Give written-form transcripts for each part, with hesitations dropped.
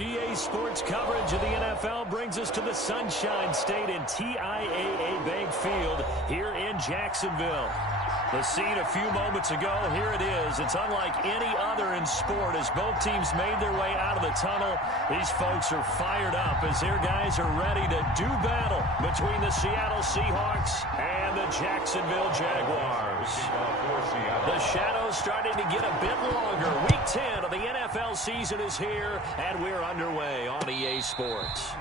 EA Sports coverage of the NFL brings us to the Sunshine State and TIAA Bank Field here in Jacksonville. The scene a few moments ago, here it is. It's unlike any other in sport as both teams made their way out of the tunnel. These folks are fired up as their guys are ready to do battle between the Seattle Seahawks and the Jacksonville Jaguars. The shadows starting to get a bit longer. Week 10 of the NFL season is here, and we're underway on EA Sports.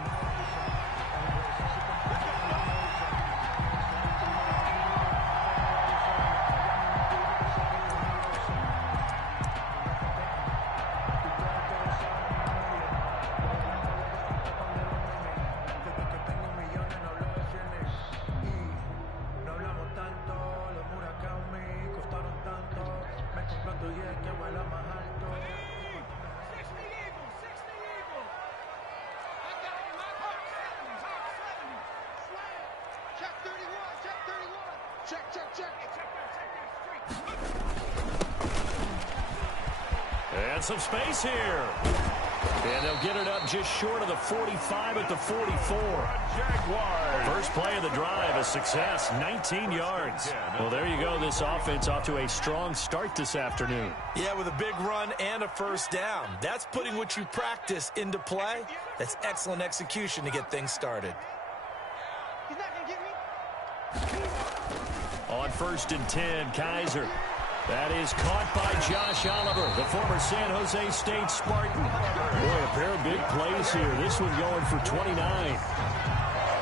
And some space here. And they'll get it up just short of the 45 at the 44. Jaguars. First play of the drive, a success, 19 yards. Well, there you go. This offense off to a strong start this afternoon. Yeah, with a big run and a first down. That's putting what you practice into play. That's excellent execution to get things started. He's not going to get me. On 1st and 10, Kaiser. That is caught by Josh Oliver, the former San Jose State Spartan. Boy, a pair of big plays here. This one going for 29.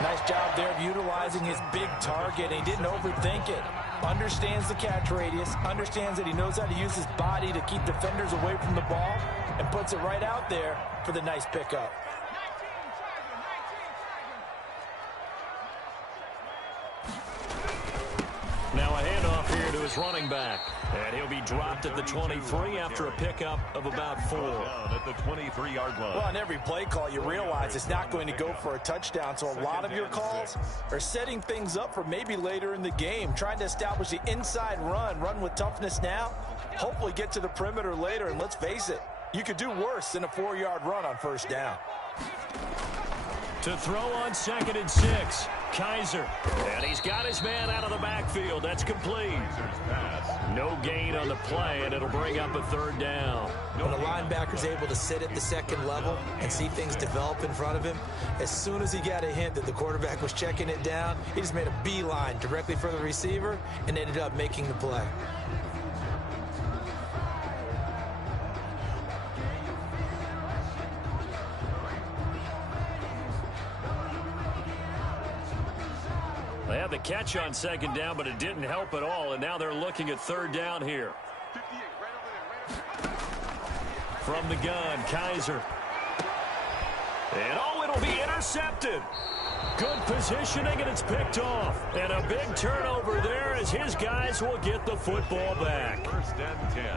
Nice job there of utilizing his big target. He didn't overthink it. Understands the catch radius, understands that he knows how to use his body to keep defenders away from the ball, and puts it right out there for the nice pickup. Now a handoff here to his running back. And he'll be dropped at the 23 after a pickup of about 4. Down at the 23-yard line. Well, on every play call, you realize it's not going to go for a touchdown. So a lot of your calls are setting things up for maybe later in the game, trying to establish the inside run with toughness now, hopefully get to the perimeter later. And let's face it, you could do worse than a 4-yard run on first down. To throw on 2nd and 6, Kaiser. And he's got his man out of the backfield. That's complete. No gain on the play, and it'll bring up a 3rd down. When a linebacker's able to sit at the 2nd level and see things develop in front of him, as soon as he got a hint that the quarterback was checking it down, he just made a beeline directly for the receiver and ended up making the play. They had the catch on 2nd down, but it didn't help at all, and now they're looking at 3rd down here. From the gun, Kaiser. And it'll be intercepted. Good positioning, and it's picked off. And a big turnover there as his guys will get the football back.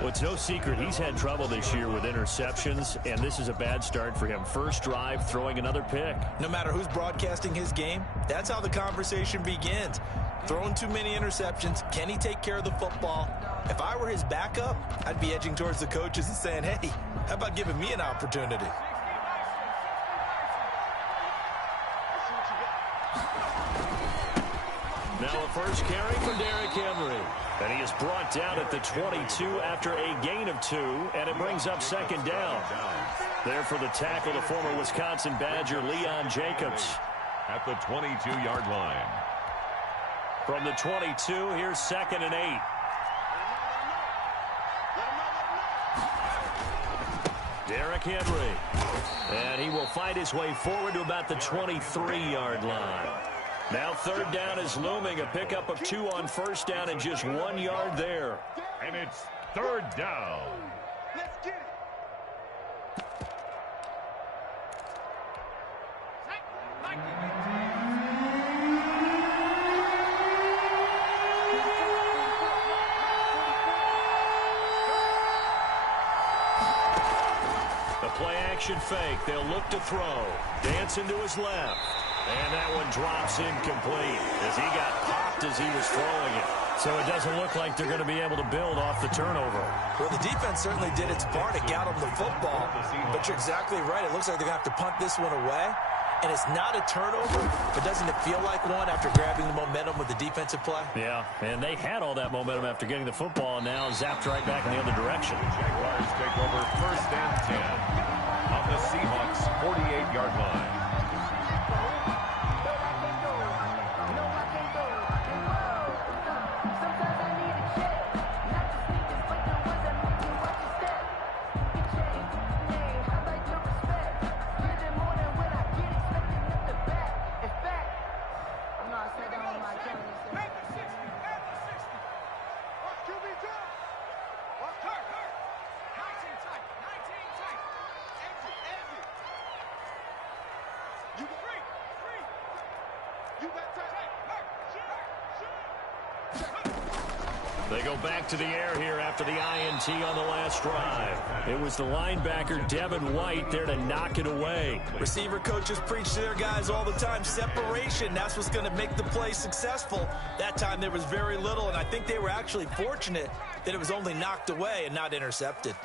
Well, it's no secret he's had trouble this year with interceptions, and this is a bad start for him. First drive, throwing another pick. No matter who's broadcasting his game, that's how the conversation begins. Throwing too many interceptions, can he take care of the football? If I were his backup, I'd be edging towards the coaches and saying, hey, how about giving me an opportunity? Now a first carry for Derrick Henry. And he is brought down at the 22 after a gain of 2, and it brings up 2nd down. There for the tackle, the former Wisconsin Badger, Leon Jacobs. At the 22-yard line. From the 22, here's 2nd and 8. Derrick Henry. And he will fight his way forward to about the 23-yard line. Now 3rd down is looming. A pickup of 2 on 1st down and just 1 yard there. And it's 3rd down. Let's get it. The play action fake. They'll look to throw. Dancing to his left. And that one drops incomplete as he got popped as he was throwing it. So it doesn't look like they're going to be able to build off the turnover. Well, the defense certainly did its part to get them the football. But you're exactly right. It looks like they're going to have to punt this one away. And it's not a turnover, but doesn't it feel like one after grabbing the momentum with the defensive play? Yeah, and they had all that momentum after getting the football, and now zapped right back in the other direction. Jaguars take over 1st and 10 on the Seahawks 48-yard line. They go back to the air here after the INT on the last drive. It was the linebacker, Devin White, there to knock it away. Receiver coaches preach to their guys all the time. Separation, that's what's going to make the play successful. That time there was very little, and I think they were actually fortunate that it was only knocked away and not intercepted.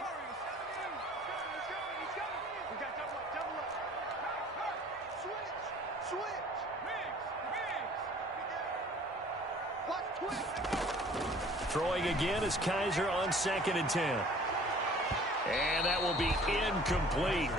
Throwing again is Kaiser on 2nd and 10. And that will be incomplete.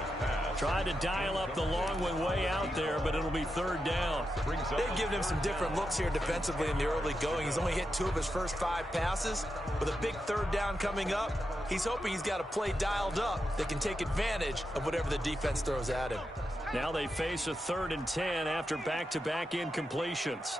Tried to dial up the long one way out there, but it'll be 3rd down. They've given him some different looks here defensively in the early going. He's only hit 2 of his first 5 passes. With a big 3rd down coming up, he's hoping he's got a play dialed up that can take advantage of whatever the defense throws at him. Now they face a 3rd and 10 after back-to-back incompletions.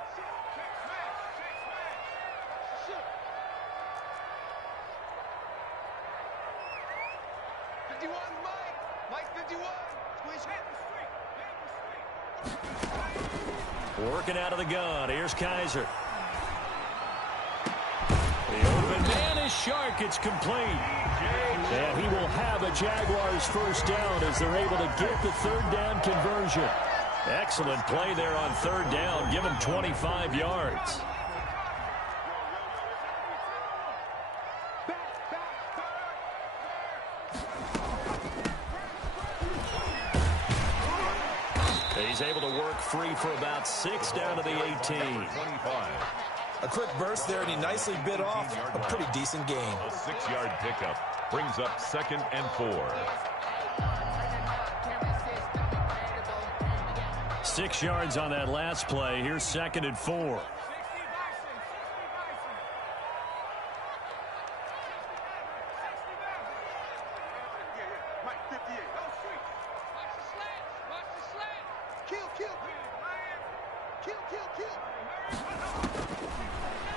Working out of the gun. Here's Kaiser. The open man is Shark. It's complete. And he will have a Jaguars 1st down as they're able to get the 3rd down conversion. Excellent play there on 3rd down. Give him 25 yards. He's able to work free for about 6 down to the 18. 25. A quick burst there, and he nicely bit off a pretty decent gain. A 6-yard pickup brings up 2nd and 4. 6 yards on that last play. Here's 2nd and 4.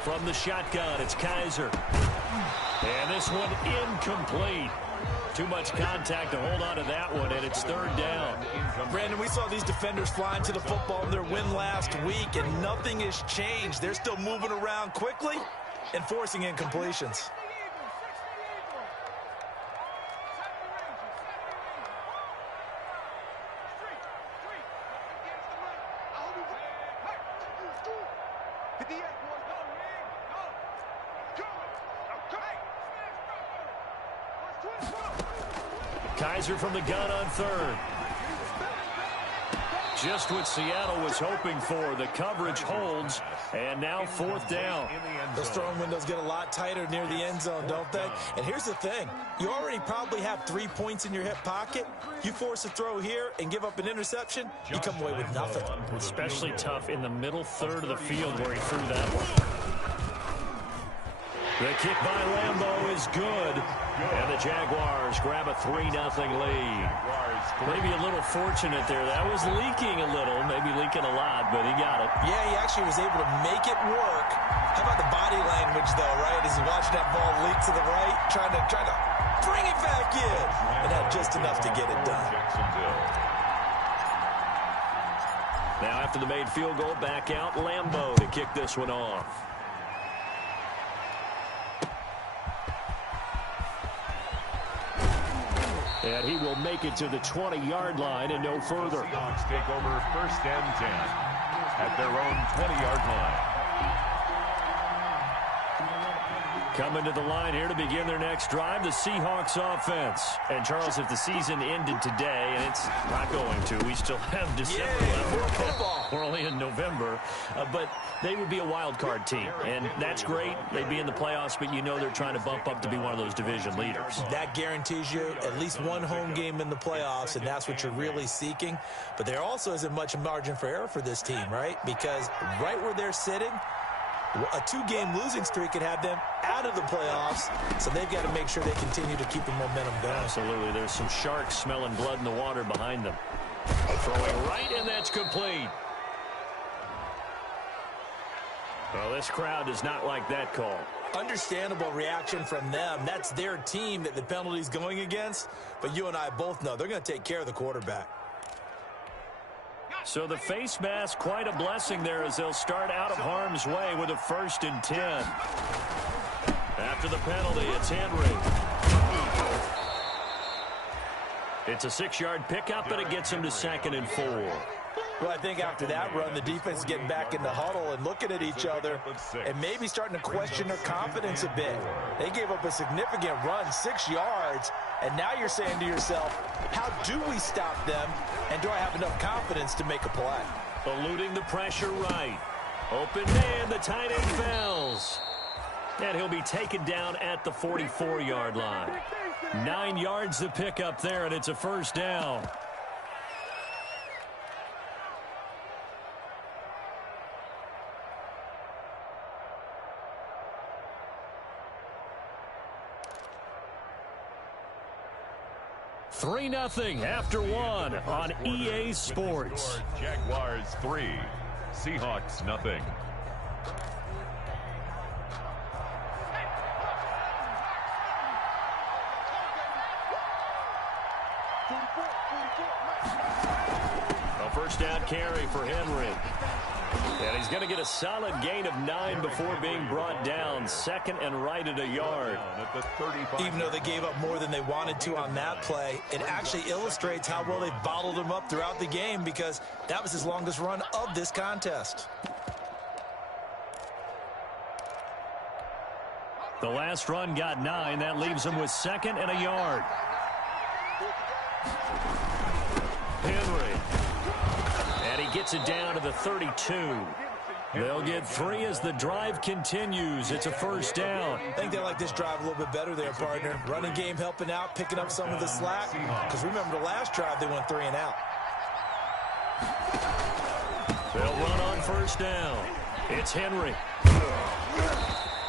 From the shotgun, it's Kaiser. And this one incomplete. Too much contact to hold on to that one, and it's 3rd down. Brandon, we saw these defenders flying to the football in their win last week, and nothing has changed. They're still moving around quickly and forcing incompletions. Kaiser from the gun on 3rd. Just what Seattle was hoping for. The coverage holds, and now 4th down. Those throwing windows get a lot tighter near the end zone, don't they? And here's the thing. You already probably have 3 points in your hip pocket. You force a throw here and give up an interception, you come away with nothing. Especially tough in the middle 3rd of the field where he threw that one. The kick by Lambeau is good. And the Jaguars grab a 3-0 lead. Maybe a little fortunate there. That was leaking a little, maybe leaking a lot, but he got it. Yeah, he actually was able to make it work. How about the body language, though, right? As he's watching that ball leak to the right, trying to bring it back in. And had just enough to get it done. Now after the made field goal, back out Lambeau to kick this one off. And he will make it to the 20-yard line and no further. Seahawks take over 1st and 10 at their own 20-yard line. Coming to the line here to begin their next drive, the Seahawks offense. And, Charles, if the season ended today, and it's not going to, we still have December left. We're only in November. But they would be a wild card team, and that's great. They'd be in the playoffs, but you know they're trying to bump up to be one of those division leaders. That guarantees you at least one home game in the playoffs, and that's what you're really seeking. But there also isn't much margin for error for this team, right? Because right where they're sitting, a two-game losing streak could have them out of the playoffs, so they've got to make sure they continue to keep the momentum going. Absolutely. There's some sharks smelling blood in the water behind them. Throwing right, and that's complete. Well, this crowd does not like that call. Understandable reaction from them. That's their team that the penalty's going against, but you and I both know they're going to take care of the quarterback. So the face mask, quite a blessing there as they'll start out of harm's way with a 1st and 10. After the penalty, it's Henry. It's a 6-yard pickup, and it gets him to 2nd and 4. Well, I think after that run, the defense is getting back in the huddle and looking at each other and maybe starting to question their confidence a bit. They gave up a significant run, 6 yards, and now you're saying to yourself, how do we stop them, and do I have enough confidence to make a play? Eluding the pressure right. Open man, the tight end fails. And he'll be taken down at the 44-yard line. 9 yards to pick up there, and it's a 1st down. $3-0 after 1 on EA Sports. Jaguars 3, Seahawks 0. A 1st down carry for Henry. And he's going to get a solid gain of 9 before being brought down. 2nd and right at a yard. Even though they gave up more than they wanted to on that play, it actually illustrates how well they bottled him up throughout the game because that was his longest run of this contest. The last run got 9. That leaves him with 2nd and a yard. Henry. And he gets it down to the 32. They'll get 3 as the drive continues. It's a 1st down. I think they like this drive a little bit better there, partner. Running game helping out, picking up some of the slack. Because remember the last drive, they went 3 and out. They'll run on 1st down. It's Henry.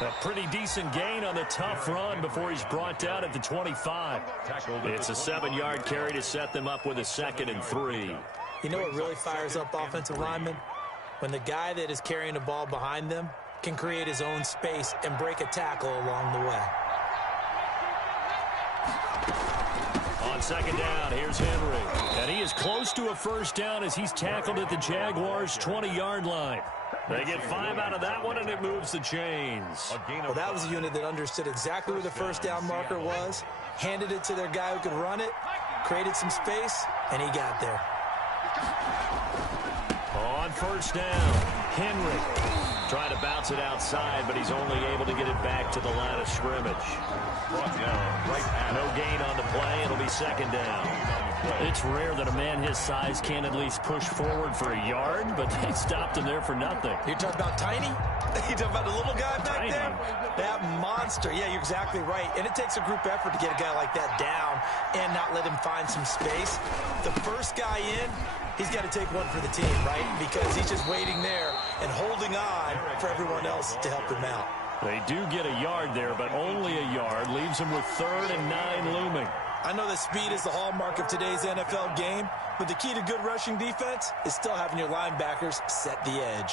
A pretty decent gain on the tough run before he's brought down at the 25. It's a 7-yard carry to set them up with a 2nd and 3. You know what really fires up offensive linemen? When the guy that is carrying the ball behind them can create his own space and break a tackle along the way. On 2nd down, here's Henry. And he is close to a 1st down as he's tackled at the Jaguars' 20-yard line. They get 5 out of that one, and it moves the chains. Well, that was a unit that understood exactly where the 1st down marker was, handed it to their guy who could run it, created some space, and he got there. On 1st down, Henry trying to bounce it outside, but he's only able to get it back to the line of scrimmage. No gain on the play. It'll be 2nd down. It's rare that a man his size can't at least push forward for a yard, but they stopped him there for nothing. You're talking about Tiny? You're talking about the little guy back Tiny. there? That monster. Yeah, you're exactly right. And it takes a group effort to get a guy like that down and not let him find some space. The first guy in, he's got to take one for the team, right? Because he's just waiting there and holding on for everyone else to help him out. They do get a yard there, but only a yard. Leaves him with 3rd and 9 looming. I know that speed is the hallmark of today's NFL game, but the key to good rushing defense is still having your linebackers set the edge.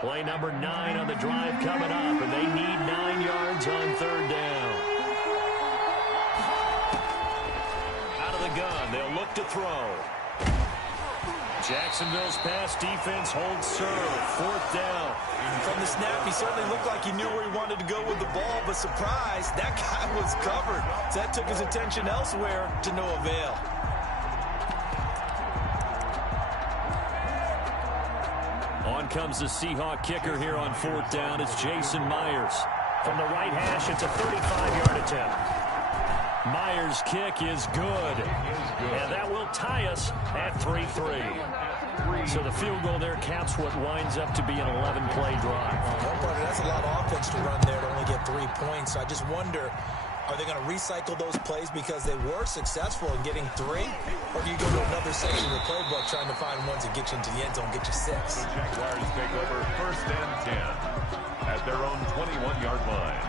Play number 9 on the drive coming up, and they need 9 yards on 3rd down. Out of the gun, they'll look to throw. Jacksonville's pass defense holds serve. 4th down. From the snap, he certainly looked like he knew where he wanted to go with the ball, but surprise, that guy was covered. So that took his attention elsewhere to no avail. comes the Seahawk kicker here on 4th down. It's Jason Myers. From the right hash, it's a 35-yard attempt. Myers' kick is good. And that will tie us at 3-3. So the field goal there caps what winds up to be an 11-play drive. That's a lot of offense to run there to only get 3 points. So I just wonder, are they going to recycle those plays because they were successful in getting 3? Or do you go to another section of the playbook trying to find ones that get you into the end zone, get you 6? The Jaguars take over 1st and 10 at their own 21-yard line.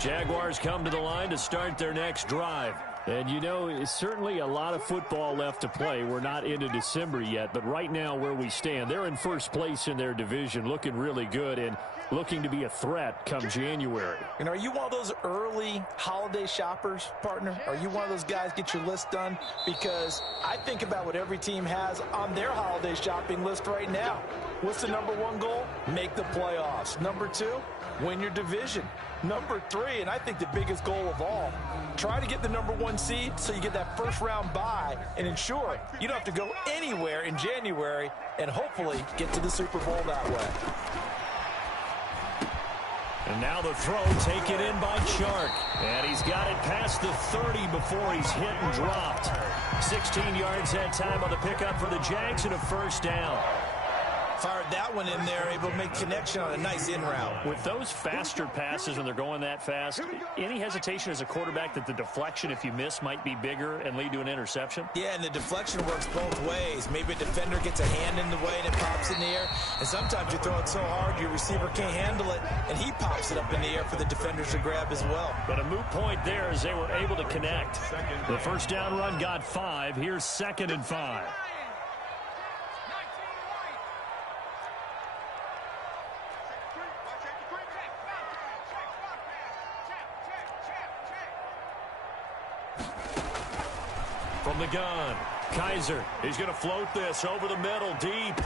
Jaguars come to the line to start their next drive. And, you know, it's certainly a lot of football left to play. We're not into December yet, but right now where we stand, they're in first place in their division, looking really good and looking to be a threat come January. And are you one of those early holiday shoppers, partner? Are you one of those guys get your list done? Because I think about what every team has on their holiday shopping list right now. What's the number 1 goal? Make the playoffs. Number 2, win your division. Number 3, and I think the biggest goal of all, try to get the number 1 seed so you get that first-round bye and ensure you don't have to go anywhere in January and hopefully get to the Super Bowl that way. And now the throw taken in by Chark. And he's got it past the 30 before he's hit and dropped. 16 yards that time on the pickup for the Jags and a first down. Fired that one in there, able to make connection on a nice in route. With those faster passes when they're going that fast, any hesitation as a quarterback that the deflection, if you miss, might be bigger and lead to an interception? Yeah, and the deflection works both ways. Maybe a defender gets a hand in the way and it pops in the air. And sometimes you throw it so hard your receiver can't handle it, and he pops it up in the air for the defenders to grab as well. But a moot point there as they were able to connect. The first down run got 5. Here's 2nd and 5. From the gun, Kaiser, he's going to float this over the middle, deep.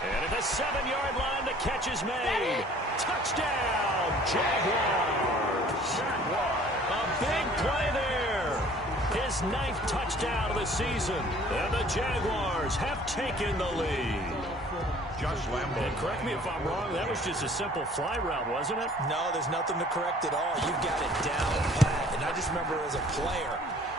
And at the 7-yard line, the catch is made. Touchdown, Jaguars. A big play there. His 9th touchdown of the season. And the Jaguars have taken the lead. Josh Lambo. And correct me if I'm wrong, that was just a simple fly route, wasn't it? No, there's nothing to correct at all. You've got it down pat. And I just remember as a player,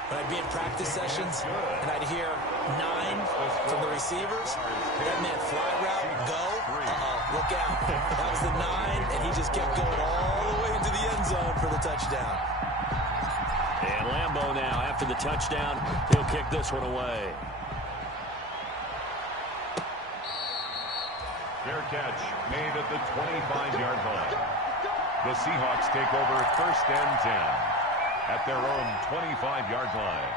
when I'd be in practice sessions and I'd hear 9 from the receivers, that meant fly route, go, look out. That was the 9, and he just kept going all the way into the end zone for the touchdown. And Lambo now, after the touchdown, he'll kick this one away. Fair catch made at the 25-yard line. The Seahawks take over 1st and 10. At their own 25-yard line.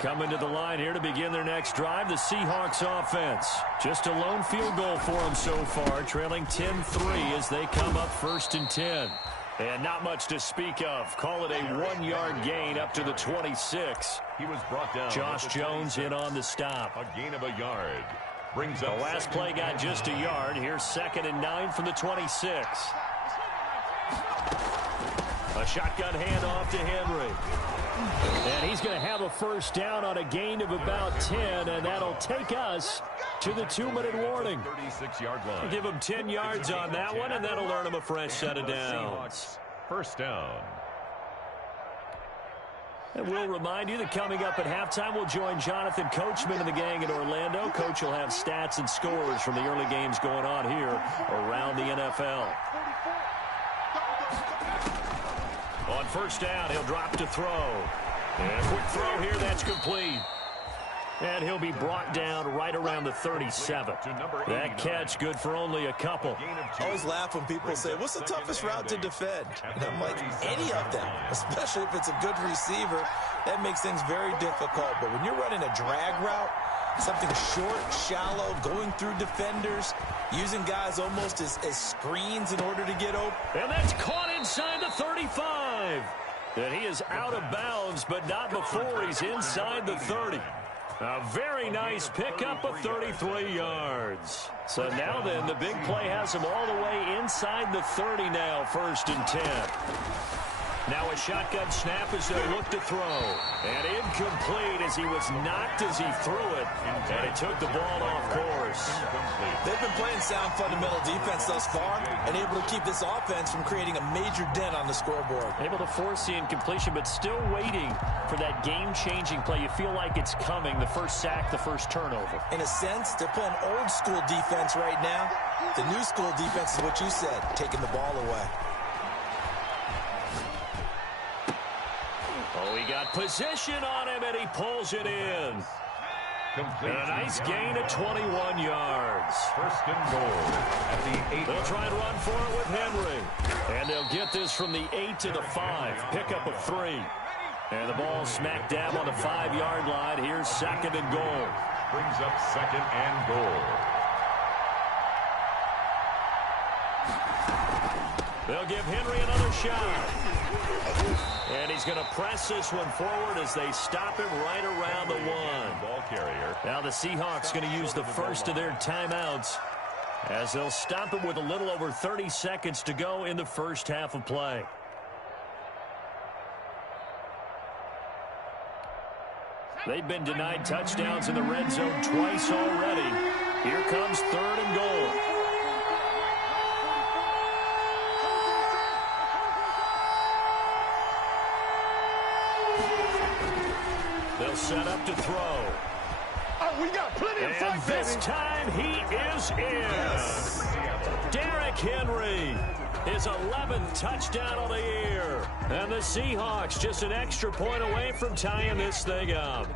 Coming to the line here to begin their next drive, the Seahawks offense. Just a lone field goal for them so far, trailing 10-3 as they come up 1st and 10. And not much to speak of. Call it a 1-yard gain up to the 26. He was brought down. Josh Jones in on the stop. A gain of a yard. Brings The up last play got just a yard. Here's 2nd and 9 from the 26. A shotgun handoff to Henry. And he's going to have a first down on a gain of about 10, and that'll take us to the 2-minute warning. 36-yard line. Give him 10 yards on that one, and that'll earn him a fresh set of downs. First down. And we'll remind you that coming up at halftime, we'll join Jonathan Coachman and the gang in Orlando. Coach will have stats and scores from the early games going on here around the NFL. On first down, he'll drop to throw. And a quick throw here, that's complete. And he'll be brought down right around the 37. That catch good for only a couple. I always laugh when people say, what's the toughest route to defend? And I'm like, any of them, especially if it's a good receiver. That makes things very difficult. But when you're running a drag route, something short, shallow, going through defenders, using guys almost as screens in order to get open. And that's caught inside the 35. And he is out of bounds, but not before he's inside the 30. A very nice pickup of 33 yards. So now then, the big play has him all the way inside the 30 now, 1st and 10. Now a shotgun snap as they look to throw. And incomplete as he was knocked as he threw it. And it took the ball off course. They've been playing sound fundamental defense thus far and able to keep this offense from creating a major dent on the scoreboard. Able to force the incompletion, but still waiting for that game-changing play. You feel like it's coming, the first sack, the first turnover. In a sense, they're playing old-school defense right now. The new-school defense is what you said, taking the ball away. Oh, he got position on him, and he pulls it in. And a nice gain of 21 yards. First and goal at the 8. They'll try and run for it with Henry. And they'll get this from the 8 to the 5. Pickup of 3. And the ball smack dab on the 5-yard line. Here's second and goal. Brings up second and goal. They'll give Henry another shot. And he's going to press this one forward as they stop him right around the 1. Ball carrier. Now the Seahawks going to use the first of their timeouts as they'll stop him with a little over 30 seconds to go in the first half of play. They've been denied touchdowns in the red zone twice already. Here comes third and goal. They'll set up to throw. Oh, we got plenty of And fight, this baby. time he is in. Derrick Henry, his 11th touchdown of the year. And the Seahawks just an extra point away from tying this thing up.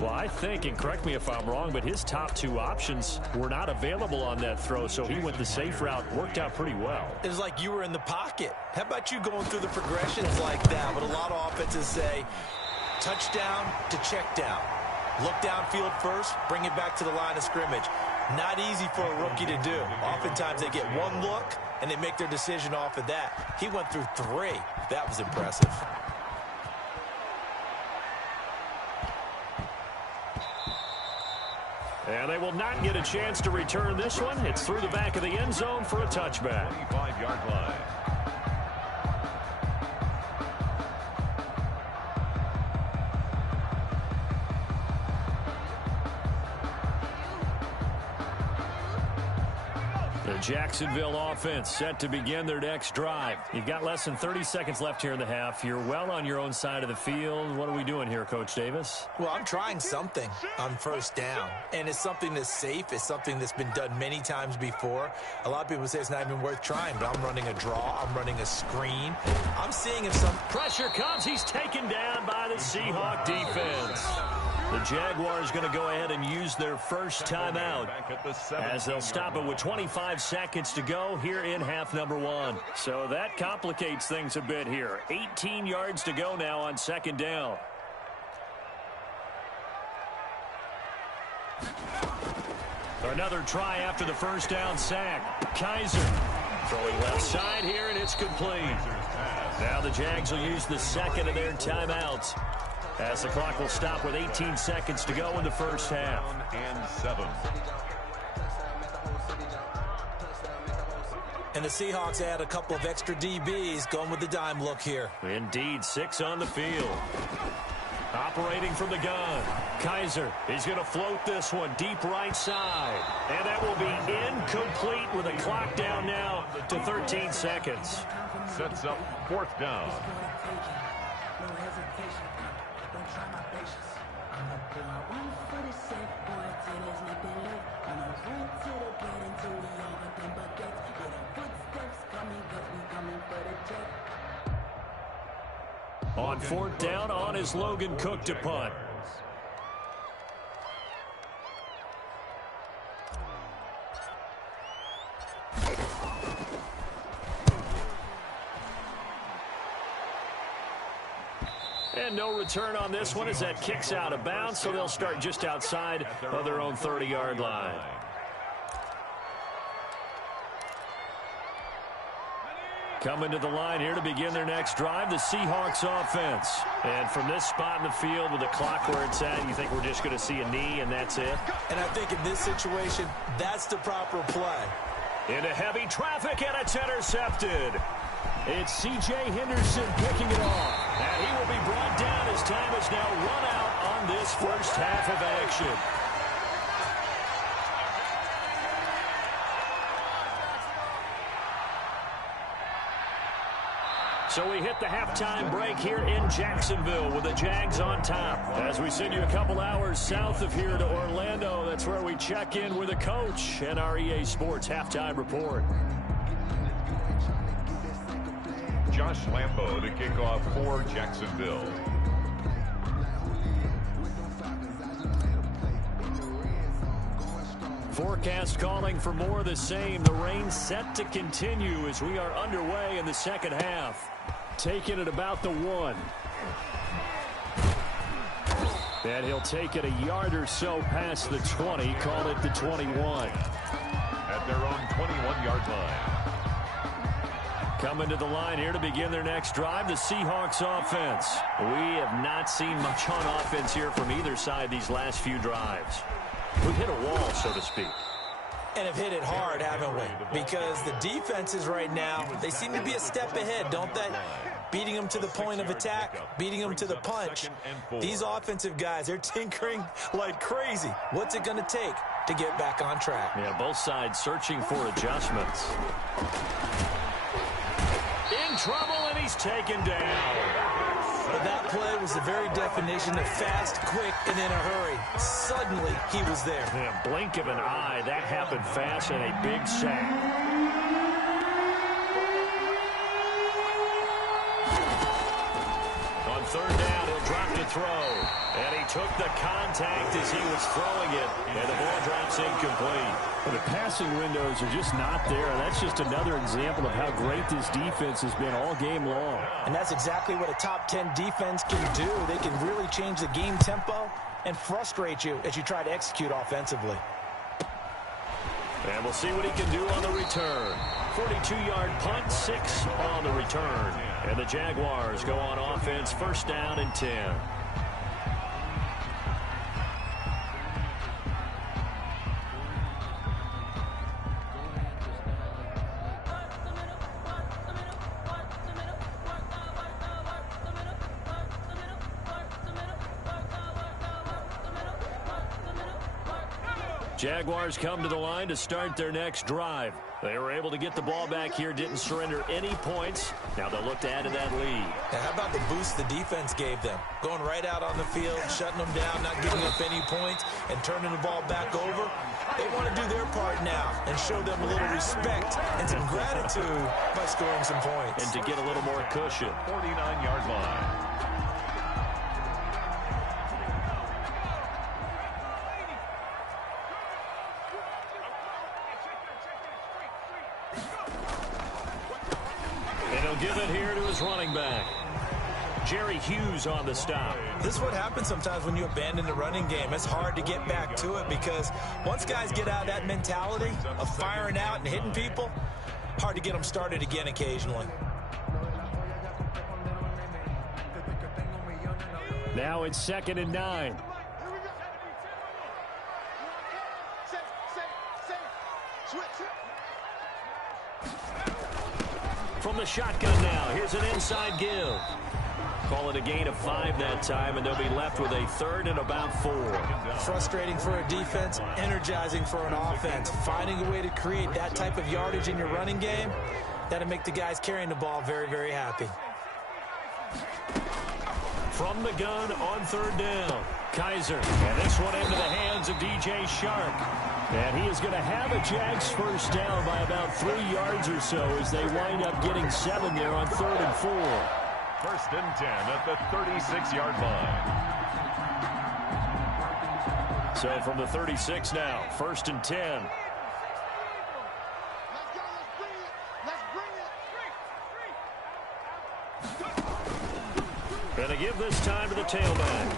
Well, I think, and correct me if I'm wrong, but his top 2 options were not available on that throw, so he went the safe route. Worked out pretty well. It was like you were in the pocket. How about you going through the progressions like that? But a lot of offenses say touchdown to check down. Look downfield first, bring it back to the line of scrimmage. Not easy for a rookie to do. Oftentimes they get one look, and they make their decision off of that. He went through 3. That was impressive. And they will not get a chance to return this one. It's through the back of the end zone for a touchback. 25-yard line. The Jacksonville offense set to begin their next drive. You've got less than 30 seconds left here in the half. You're well on your own side of the field. What are we doing here, Coach Davis? Well, I'm trying something on first down, and it's something that's safe. It's something that's been done many times before. A lot of people say it's not even worth trying, but I'm running a draw. I'm running a screen. I'm seeing if some pressure comes. He's taken down by the Seahawk defense. The Jaguars going to go ahead and use their first timeout as they'll stop it with 25 seconds to go here in half number 1. So that complicates things a bit here. 18 yards to go now on second down. Another try after the first down sack. Kaiser throwing left side here, and it's complete. Now the Jags will use the second of their timeouts as the clock will stop with 18 seconds to go in the first half. And 7. And the Seahawks add a couple of extra DBs going with the dime look here. Indeed, 6 on the field. Operating from the gun. Kaiser, he's going to float this one deep right side. And that will be incomplete with the clock down now to 13 seconds. Sets up fourth down. On fourth down, on is Logan Cook to punt. And no return on this one as that kicks out of bounds, so they'll start just outside of their own 30-yard line. Coming to the line here to begin their next drive, the Seahawks offense. And from this spot in the field with the clock where it's at, you think we're just going to see a knee and that's it? And I think in this situation, that's the proper play. Into heavy traffic, and it's intercepted. It's C.J. Henderson picking it off. And he will be brought down as time is now run out on this first half of action. So we hit the halftime break here in Jacksonville with the Jags on top. As we send you a couple hours south of here to Orlando, that's where we check in with the coach and our EA Sports halftime report. Josh Lambo to kick off for Jacksonville. Forecast calling for more of the same. The rain set to continue as we are underway in the second half. Taking it about the 1. And he'll take it a yard or so past the 20. Call it the 21. At their own 21-yard line. Coming to the line here to begin their next drive, the Seahawks offense. We have not seen much on offense here from either side these last few drives. We've hit a wall, so to speak. And have hit it hard, haven't we? Because the defenses right now, they seem to be a step ahead, don't they? Beating them to the point of attack, beating them to the punch. These offensive guys, they're tinkering like crazy. What's it going to take to get back on track? Yeah, both sides searching for adjustments. In trouble, and he's taken down. But that play was the very definition of fast, quick, and in a hurry. Suddenly, he was there. Yeah, blink of an eye, that happened fast and a big sack. On third down, he'll drop to throw. And he took the contact as he was throwing it. And the ball drops incomplete. Well, the passing windows are just not there. That's just another example of how great this defense has been all game long. And that's exactly what a top 10 defense can do. They can really change the game tempo and frustrate you as you try to execute offensively. And we'll see what he can do on the return. 42-yard punt, 6 on the return. And the Jaguars go on offense, first down and 10. Jaguars come to the line to start their next drive. They were able to get the ball back here, didn't surrender any points. Now they'll look to add to that lead. Now, how about the boost the defense gave them? Going right out on the field, shutting them down, not giving up any points, and turning the ball back over. They want to do their part now and show them a little respect and some gratitude by scoring some points. And to get a little more cushion. 49-yard line. Give it here to his running back. Jerry Hughes on the stop. This is what happens sometimes when you abandon the running game. It's hard to get back to it because once guys get out of that mentality of firing out and hitting people, hard to get them started again occasionally. Now it's 2nd and 9. From the shotgun now, here's an inside give. Call it a gain of 5 that time, and they'll be left with a 3rd and about 4. Frustrating for a defense, energizing for an offense. Finding a way to create that type of yardage in your running game, that'll make the guys carrying the ball very, very happy. From the gun on 3rd down, Kaiser. And this one into the hands of DJ Shark. And he is going to have a Jags first down by about 3 yards or so as they wind up getting 7 there on 3rd and 4. 1st and 10 at the 36-yard line. So from the 36 now, 1st and 10. And a give this time to the tailback.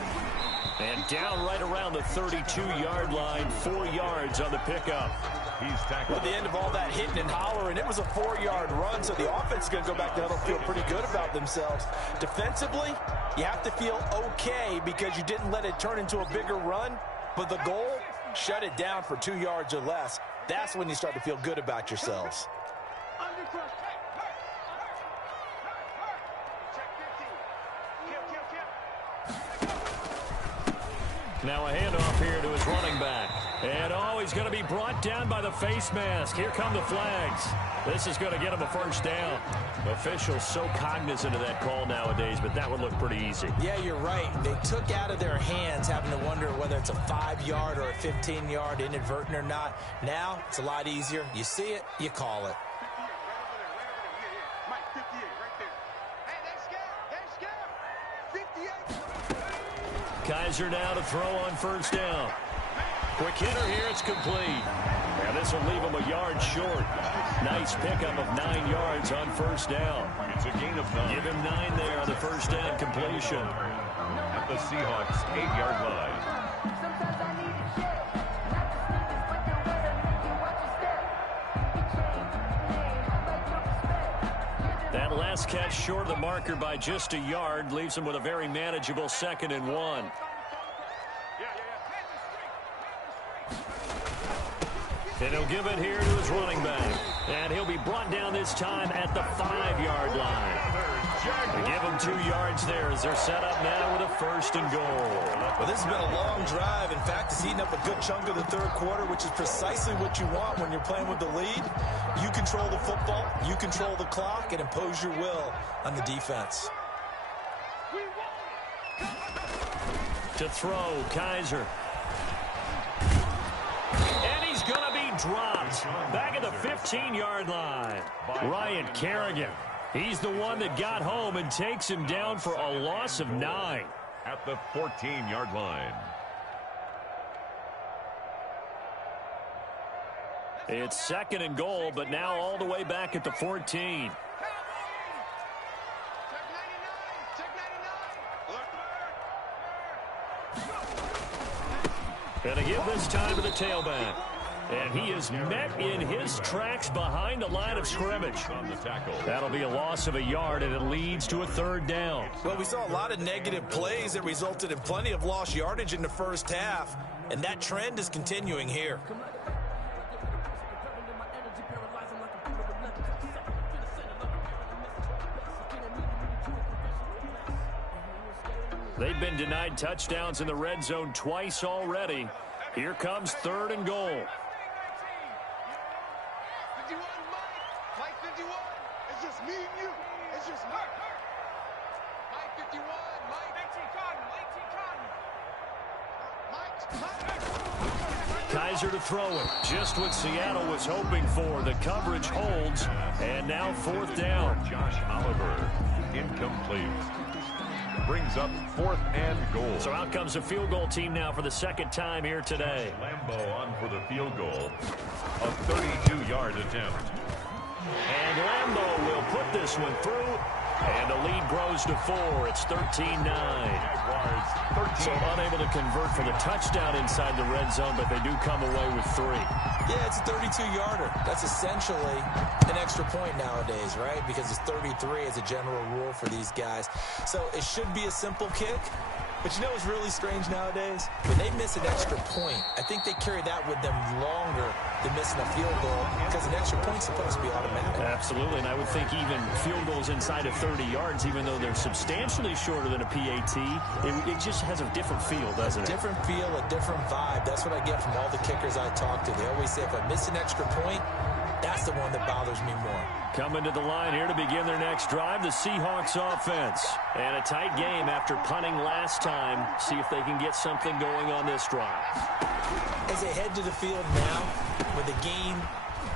And down right around the 32-yard line, 4 yards on the pickup. He's tackled. At the end of all that hitting and hollering, it was a 4-yard run, so the offense is going to go back down and feel pretty good about themselves. Defensively, you have to feel okay because you didn't let it turn into a bigger run, but the goal, shut it down for 2 yards or less. That's when you start to feel good about yourselves. Now a handoff here to his running back. And, oh, he's going to be brought down by the face mask. Here come the flags. This is going to get him a first down. Officials so cognizant of that call nowadays, but that would look pretty easy. Yeah, you're right. They took out of their hands having to wonder whether it's a 5-yard or a 15-yard, inadvertent or not. Now, it's a lot easier. You see it, you call it. Kaiser now to throw on first down. Quick hitter here, it's complete. And this will leave him a yard short. Nice pickup of 9 yards on first down. It's a gain of 9. Give him 9 there on the first down completion. At the Seahawks 8-yard line. That last catch short of the marker by just a yard leaves him with a very manageable 2nd and 1. And he'll give it here to his running back. And he'll be brought down this time at the 5-yard line. They give him 2 yards there as they're set up now with a 1st and goal. Well, this has been a long drive. In fact, it's eaten up a good chunk of the third quarter, which is precisely what you want when you're playing with the lead. You control the football, you control the clock, and impose your will on the defense. To throw, Kaiser. And he's going to be dropped back at the 15-yard line. Ryan Kerrigan. He's the one that got home and takes him down for a loss of 9. At the 14-yard line. It's 2nd and goal, but now all the way back at the 14. And to give this time to the tailback. And he is met in his tracks behind the line of scrimmage. On the tackle. That'll be a loss of a yard, and it leads to a 3rd down. Well, we saw a lot of negative plays that resulted in plenty of lost yardage in the first half, and that trend is continuing here. They've been denied touchdowns in the red zone twice already. Here comes 3rd and goal. Kaiser to throw it. Just what Seattle was hoping for. The coverage holds. And now 4th down. Josh Oliver. Incomplete. Brings up 4th and goal. So out comes a field goal team now for the 2nd time here today. Lambeau on for the field goal. A 32-yard attempt. And Lambeau will put this one through. And the lead grows to 4. It's 13-9. So unable to convert for the touchdown inside the red zone, but they do come away with 3. Yeah, it's a 32-yarder. That's essentially an extra point nowadays, right? Because it's 33 as a general rule for these guys. So it should be a simple kick. But you know what's really strange nowadays? When they miss an extra point, I think they carry that with them longer than missing a field goal because an extra point's supposed to be automatic. Absolutely, and I would think even field goals inside of 30 yards, even though they're substantially shorter than a PAT, it just has a different feel, doesn't it? A different feel, a different vibe. That's what I get from all the kickers I talk to. They always say if I miss an extra point, that's the one that bothers me more. Coming to the line here to begin their next drive, the Seahawks offense. And a tight game after punting last time. See if they can get something going on this drive. As they head to the field now, with the game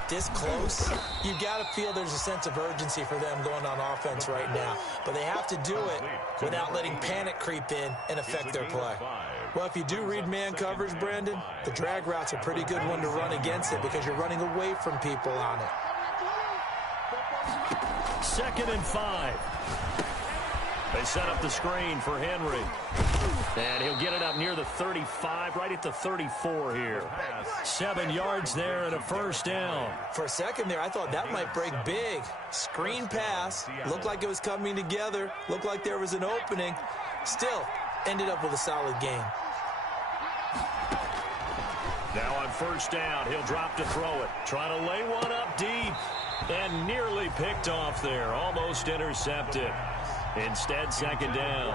this close, you've got to feel there's a sense of urgency for them going on offense right now. But they have to do it without letting panic creep in and affect their play. Well, if you do read man coverage, Brandon, the drag route's a pretty good one to run against it because you're running away from people on it. 2nd and 5. They set up the screen for Henry. And he'll get it up near the 35, right at the 34 here. 7 yards there and a 1st down. For a second there, I thought that might break big. Screen pass. Looked like it was coming together. Looked like there was an opening. Still, ended up with a solid game. Now on 1st down, he'll drop to throw it. Trying to lay one up deep. And nearly picked off there. Almost intercepted. Instead, second down.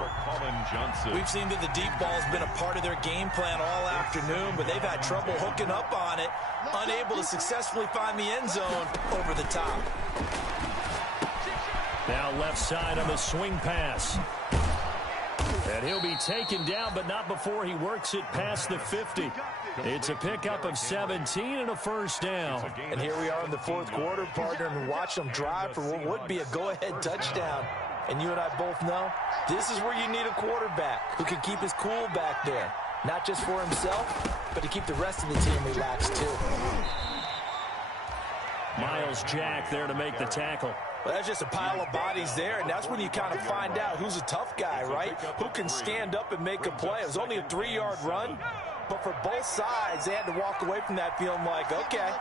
We've seen that the deep ball has been a part of their game plan all afternoon, but they've had trouble hooking up on it, unable to successfully find the end zone over the top. Now left side on the swing pass. And he'll be taken down, but not before he works it past the 50. It's a pickup of 17 and a first down. And here we are in the fourth quarter, partner, and watch them drive for what would be a go-ahead touchdown. And you and I both know this is where you need a quarterback who can keep his cool back there. Not just for himself, but to keep the rest of the team relaxed too. Miles Jack there to make the tackle. Well, that's just a pile of bodies there, and that's when you kind of find out who's a tough guy, right? Who can stand up and make a play. It was only a 3-yard run, but for both sides, they had to walk away from that feeling like, okay,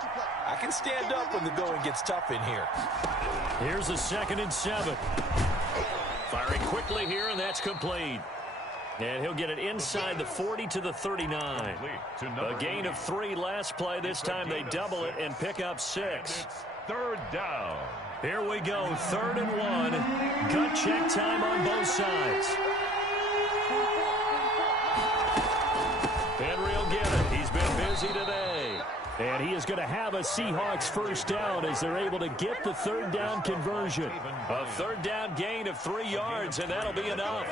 I can stand up when the going gets tough in here. Here's a 2nd and 7. Firing quickly here, and that's complete. And he'll get it inside the 40 to the 39. A gain of 3 last play. This time they double it and pick up 6. Third down. Here we go, 3rd and 1. Gut check time on both sides. Henry will get it. He's been busy today. And he is going to have a Seahawks first down as they're able to get the 3rd down conversion. A 3rd down gain of 3 yards, and that'll be enough.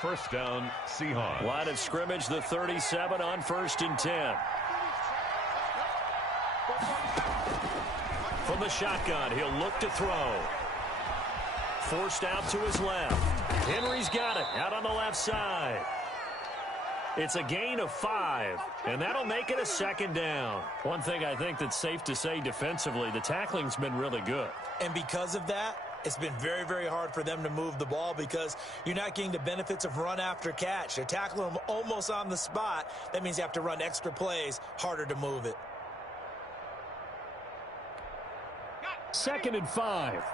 First down, Seahawks. Line of scrimmage, the 37 on 1st and 10. From the shotgun, he'll look to throw. Forced out to his left. Henry's got it out on the left side. It's a gain of 5, and that'll make it a 2nd down. One thing I think that's safe to say defensively, the tackling's been really good. And because of that, it's been very, very hard for them to move the ball because you're not getting the benefits of run after catch. They're tackling them almost on the spot. That means you have to run extra plays, harder to move it. 2nd and 5.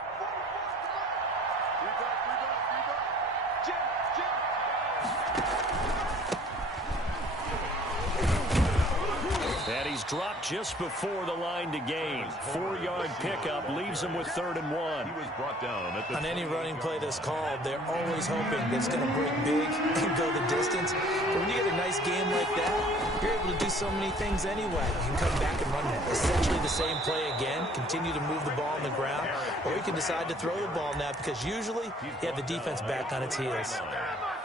And he's dropped just before the line to gain. 4-yard pickup leaves him with 3rd and 1. He was brought down at the on any running play that's called, they're always hoping that it's going to break big and go the distance. But when you get a nice game like that, you're able to do so many things anyway. You can come back and run essentially the same play again, continue to move the ball on the ground, or you can decide to throw the ball now because usually you have the defense back on its heels.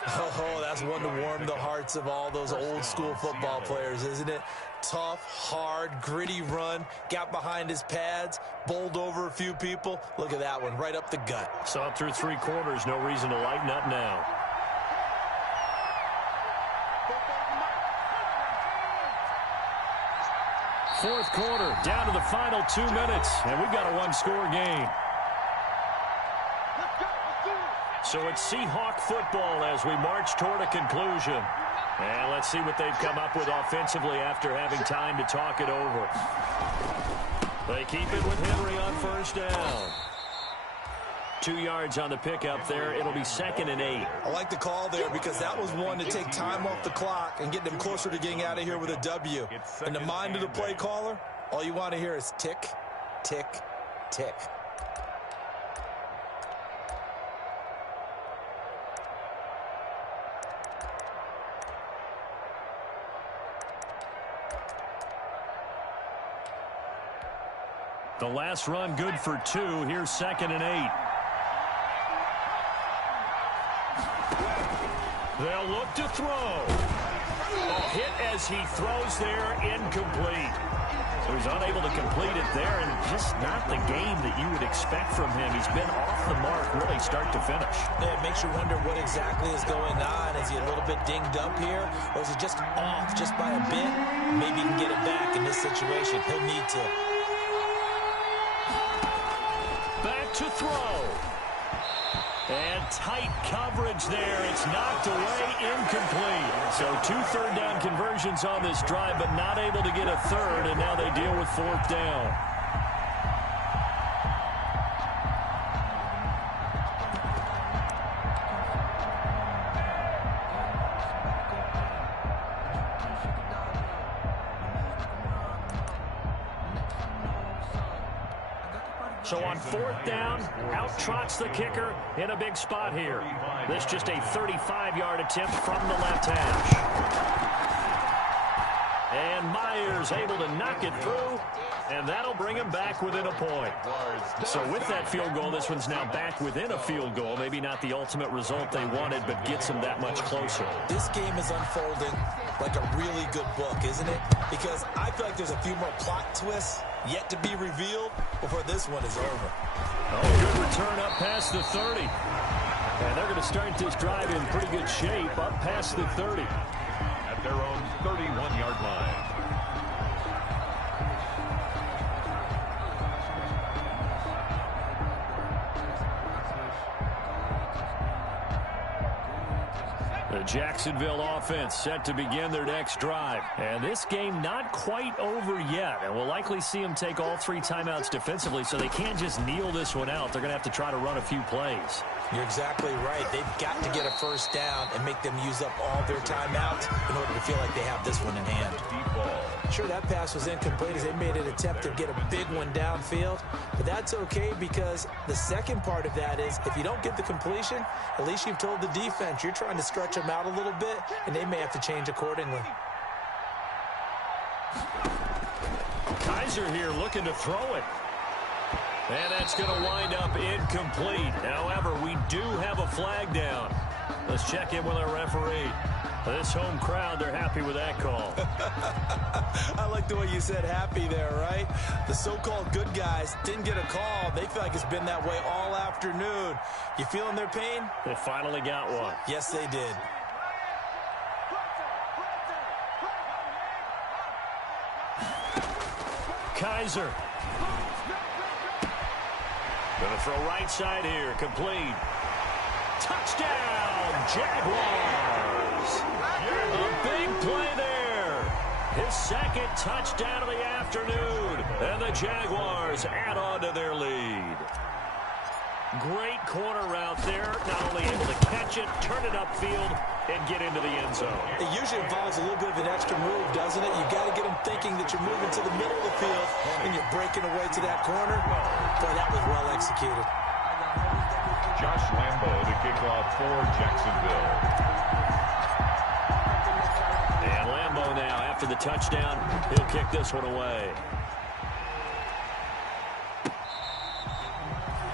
Oh, that's one to warm the hearts of all those old school football players, isn't it? Tough, hard, gritty run, got behind his pads, bowled over a few people. Look at that one, right up the gut. Saw it through 3 quarters, no reason to lighten up now. Fourth quarter, down to the final 2 minutes, and we've got a 1-score game. So it's Seahawk football as we march toward a conclusion. And let's see what they've come up with offensively after having time to talk it over. They keep it with Henry on 1st down. 2 yards on the pickup there. It'll be 2nd and 8. I like the call there because that was one to take time off the clock and get them closer to getting out of here with a W. In the mind of the play caller, all you want to hear is tick, tick, tick. The last run good for 2. Here's 2nd and 8. They'll look to throw. A hit as he throws there, incomplete. So he's unable to complete it there, and just not the game that you would expect from him. He's been off the mark really start to finish. Yeah, it makes you wonder what exactly is going on. Is he a little bit dinged up here, or is he just off just by a bit? Maybe he can get it back in this situation. He'll need to. Back to throw. And tight coverage there. It's knocked away, incomplete. So 2 third down conversions on this drive, but not able to get a third, and now they deal with 4th down. So on 4th down, out trots the kicker in a big spot here. This just a 35-yard attempt from the left hash. And Myers able to knock it through, and that'll bring him back within a point. So with that field goal, this one's now back within a field goal. Maybe not the ultimate result they wanted, but gets them that much closer. This game is unfolding like a really good book, isn't it? Because I feel like there's a few more plot twists yet to be revealed before this one is over. Oh, good return up past the 30. And they're going to start this drive in pretty good shape up past the 30. At their own 31-yard line. The Jacksonville offense set to begin their next drive. And this game not quite over yet. And we'll likely see them take all 3 timeouts defensively, so they can't just kneel this one out. They're going to have to try to run a few plays. You're exactly right. They've got to get a first down and make them use up all their timeouts in order to feel like they have this one in hand. Sure, that pass was incomplete as they made an attempt to get a big one downfield. But that's okay because the second part of that is if you don't get the completion, at least you've told the defense you're trying to stretch them out a little bit, and they may have to change accordingly. Kaiser here looking to throw it. And that's going to wind up incomplete. However, we do have a flag down. Let's check in with our referee. This home crowd, they're happy with that call. I like the way you said happy there, right? The so-called good guys didn't get a call. They feel like it's been that way all afternoon. You feeling their pain? They finally got one. Yes, they did. Kaiser. Gonna throw right side here. Complete. Touchdown, Jaguars. A big play there. His second touchdown of the afternoon. And the Jaguars add on to their lead. Great corner route there. Not only able to catch it, turn it upfield, and get into the end zone. It usually involves a little bit of an extra move, doesn't it? You've got to get them thinking that you're moving to the middle of the field and you're breaking away to that corner. Boy, that was well executed. Josh Lambo to kick off for Jacksonville. And Lambo now, after the touchdown, he'll kick this one away.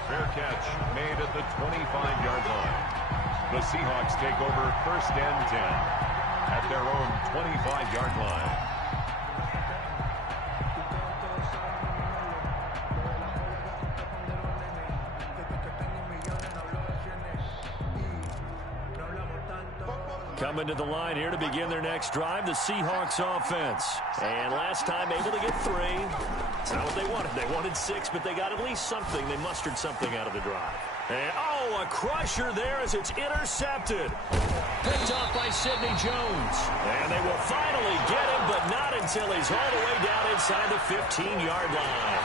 Fair catch made at the 25-yard line. The Seahawks take over 1st and 10 at their own 25-yard line. Coming to the line here to begin their next drive, the Seahawks offense. And last time able to get 3. It's not what they wanted. They wanted 6, but they got at least something. They mustered something out of the drive. And, oh, a crusher there as it's intercepted. Picked off by Sidney Jones. And they will finally get him, but not until he's all the way down inside the 15-yard line.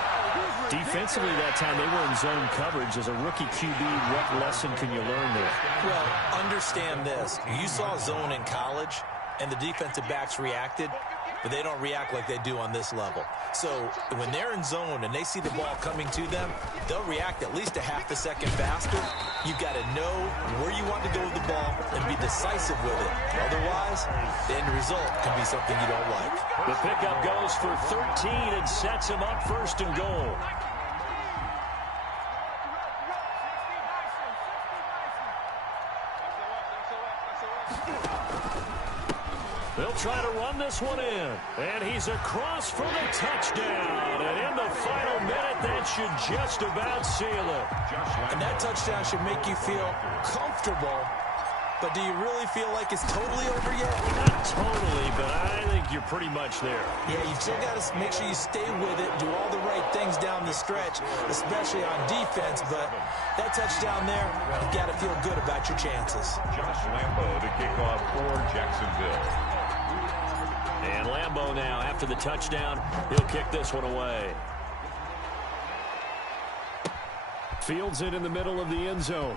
Defensively that time, they were in zone coverage. As a rookie QB, what lesson can you learn there? Well, understand this. You saw zone in college, and the defensive backs reacted, but they don't react like they do on this level. So when they're in zone and they see the ball coming to them, they'll react at least a half a second faster. You've got to know where you want to go with the ball and be decisive with it. Otherwise, the end result can be something you don't like. The pickup goes for 13 and sets him up 1st and goal. They'll try to run this one in. And he's across for the touchdown. And in the final minute, that should just about seal it. And that touchdown should make you feel comfortable. But do you really feel like it's totally over yet? Not totally, but I think you're pretty much there. Yeah, you've still got to make sure you stay with it, do all the right things down the stretch, especially on defense. But that touchdown there, you've got to feel good about your chances. Josh Lambo to kick off for Jacksonville. And Lambo now, after the touchdown, he'll kick this one away. Fields it in the middle of the end zone.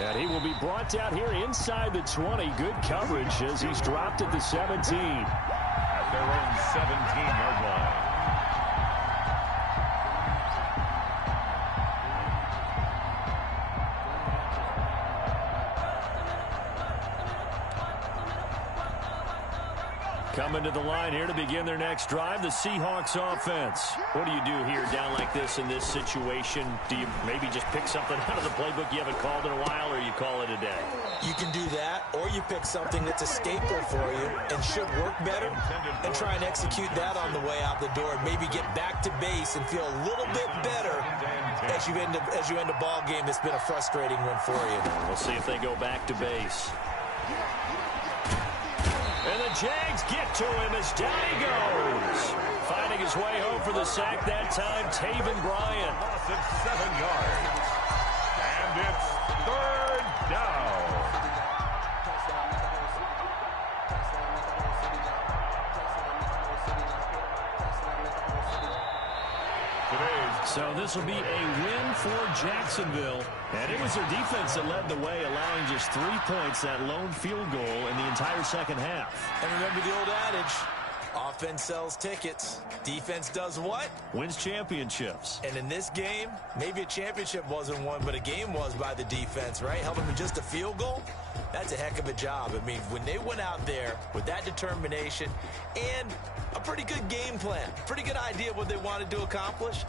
And he will be brought down here inside the 20. Good coverage as he's dropped at the 17. At their own 17-yard line. Coming to the line here to begin their next drive, the Seahawks offense. What do you do here down like this in this situation? Do you maybe just pick something out of the playbook you haven't called in a while, or you call it a day? You can do that, or you pick something that's a staple for you and should work better and try and execute that on the way out the door. Maybe get back to base and feel a little bit better as you end a ball game that's been a frustrating one for you. We'll see if they go back to base. And the Jags get to him as down he goes. Finding his way home for the sack that time, Taven Bryan. Loss of 7 yards. And it's 3rd down. So this will be a win for Jacksonville. And it was their defense that led the way, allowing just 3 points, that lone field goal in the entire second half. And remember the old adage, offense sells tickets. Defense does what? Wins championships. And in this game, maybe a championship wasn't won, but a game was by the defense, right? Helping them just a field goal? That's a heck of a job. I mean, when they went out there with that determination and a pretty good game plan, pretty good idea of what they wanted to accomplish,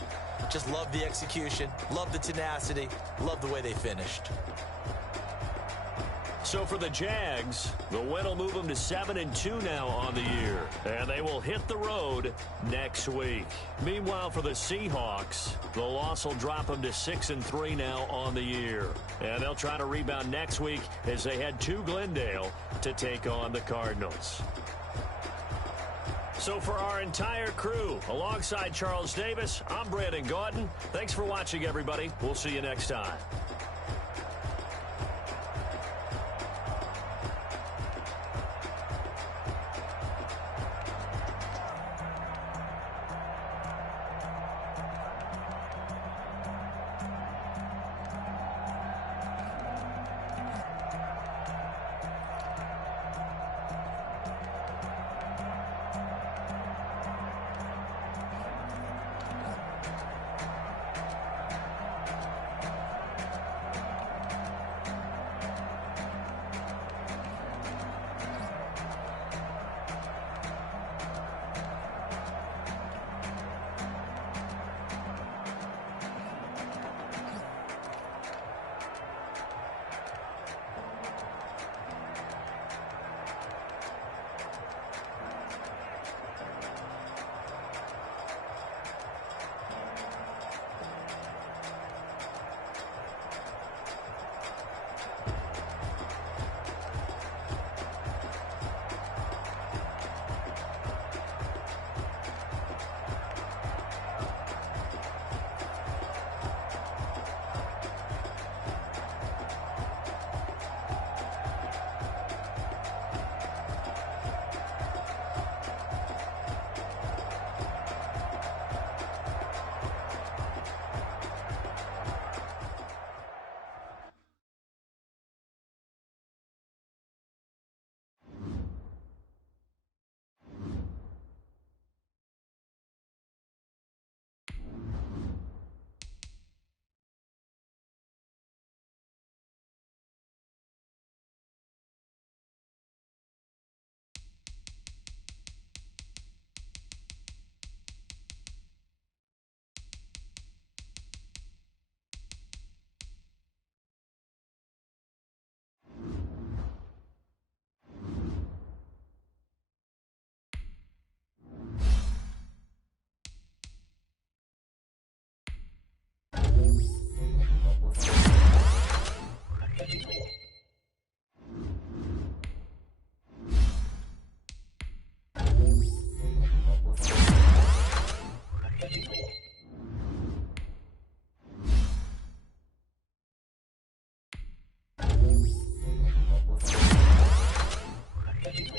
just love the execution, love the tenacity, love the way they finished. So for the Jags, the win will move them to 7-2 now on the year. And they will hit the road next week. Meanwhile, for the Seahawks, the loss will drop them to 6-3 now on the year. And they'll try to rebound next week as they head to Glendale to take on the Cardinals. So for our entire crew, alongside Charles Davis, I'm Brandon Gaudin. Thanks for watching, everybody. We'll see you next time. Thank you.